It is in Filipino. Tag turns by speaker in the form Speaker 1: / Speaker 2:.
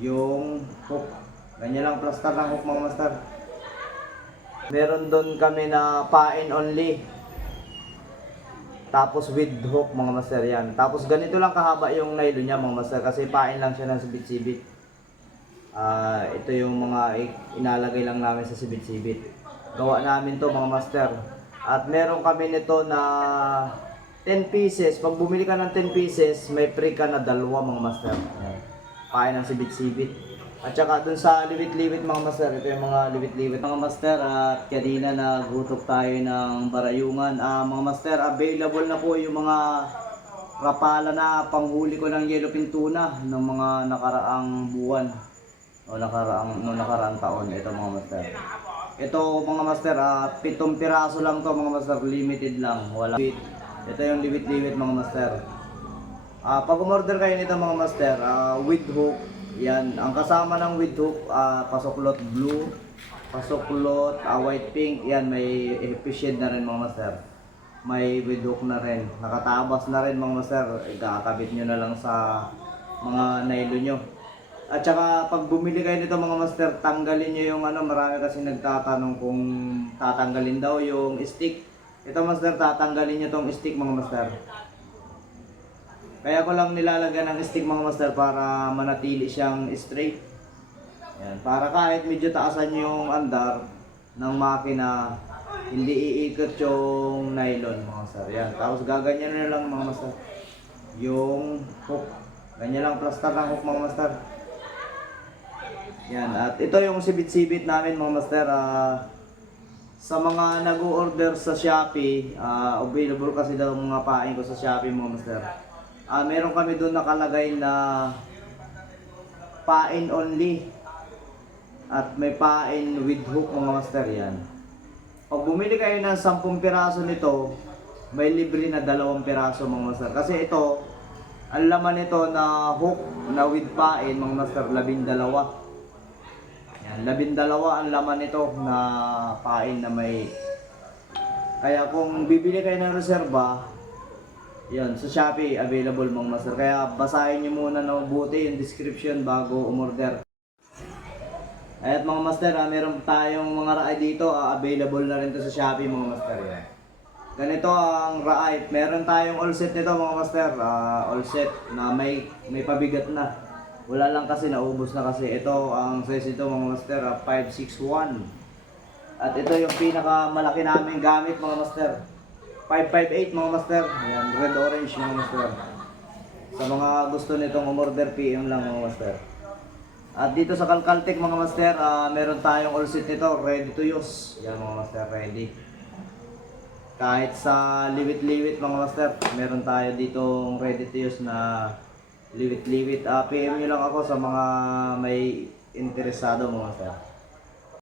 Speaker 1: yung hook. Ganyan lang plaster ng hook mga master. Meron doon kami na pain only. Tapos with hook mga master yan. Tapos ganito lang kahaba yung nylon niya mga master kasi pain lang siya ng sibit-sibit. Ah, ito yung mga inalagay lang namin sa sibit-sibit. Gawa namin to mga master. At meron kami nito na 10 pieces. Pag bumili ka ng 10 pieces, may free ka na dalawa mga master. Ayan. Pain ng sibit-sibit. At saka dun sa liwit-liwit mga master, ito yung mga liwit-liwit mga master at kanina nagutok tayo ng barayungan. Ah, mga master, available na po yung mga rapala na panghuli ko ng yellowfin tuna ng mga nakaraang buwan o nakaraang no nakaraang taon ito mga master. Ito mga master, ah, pitong piraso lang to mga master, limited lang, wala. Ito yung liwit-liwit mga master. Ah, pag umorder kayo nito mga master, ah, with hook, yan, ang kasama ng with hook, ah, pasuklot blue, pasuklot ah, white pink, yan, may efficient na rin mga master. May with hook na rin, nakatabas na rin mga master, ikakabit nyo na lang sa mga nylon nyo. At saka pag bumili kayo nito mga master, tanggalin nyo yung ano, marami kasi nagtatanong kung tatanggalin daw yung stick. Ito master, tatanggalin nyo tong stick mga master. Kaya ko lang nilalagyan ng stick mga master para manatili siyang straight. Yan, para kahit medyo taasan yung andar ng makina, hindi iikot yung nylon mga master. Yan, tapos gaganyan na lang mga master. Yung hook. Ganyan lang plaster ng hook mga master. Yan, at ito yung sibit-sibit namin mga master. ah, sa mga nag-order sa Shopee, ah, available kasi daw mga pain ko sa Shopee mga master. Ah, meron kami doon nakalagay na pain only. At may pain with hook mga master yan. Pag bumili kayo ng 10 piraso nito, may libre na dalawang piraso mga master. Kasi ito, ang laman nito na hook na with pain mga master, labing dalawa. Yan, labindalawa ang laman nito na pain na may kaya kung bibili kayo ng reserba, yan, sa Shopee available mga master. Kaya basahin nyo muna na mabuti yung description bago umorder. At mga master, ah, meron tayong mga raay dito, ah, available na rin to sa Shopee mga master. Yan. Ganito ang raay. Meron tayong all set nito mga master. ah, all set na may may pabigat na. Wala lang kasi naubos na kasi ito ang size nito mga master ah, 561. At ito yung pinakamalaki namin gamit mga master. 558 mga master. Ayan, red orange mga master. Sa mga gusto nitong umorder PM lang mga master. At dito sa Calcaltech mga master, ah, meron tayong all set nito, ready to use. Yan mga master, ready. Kahit sa liwit-liwit mga master, meron tayo ditong ready to use na liwit-liwit. Ah, PM nyo lang ako sa mga may interesado mga master.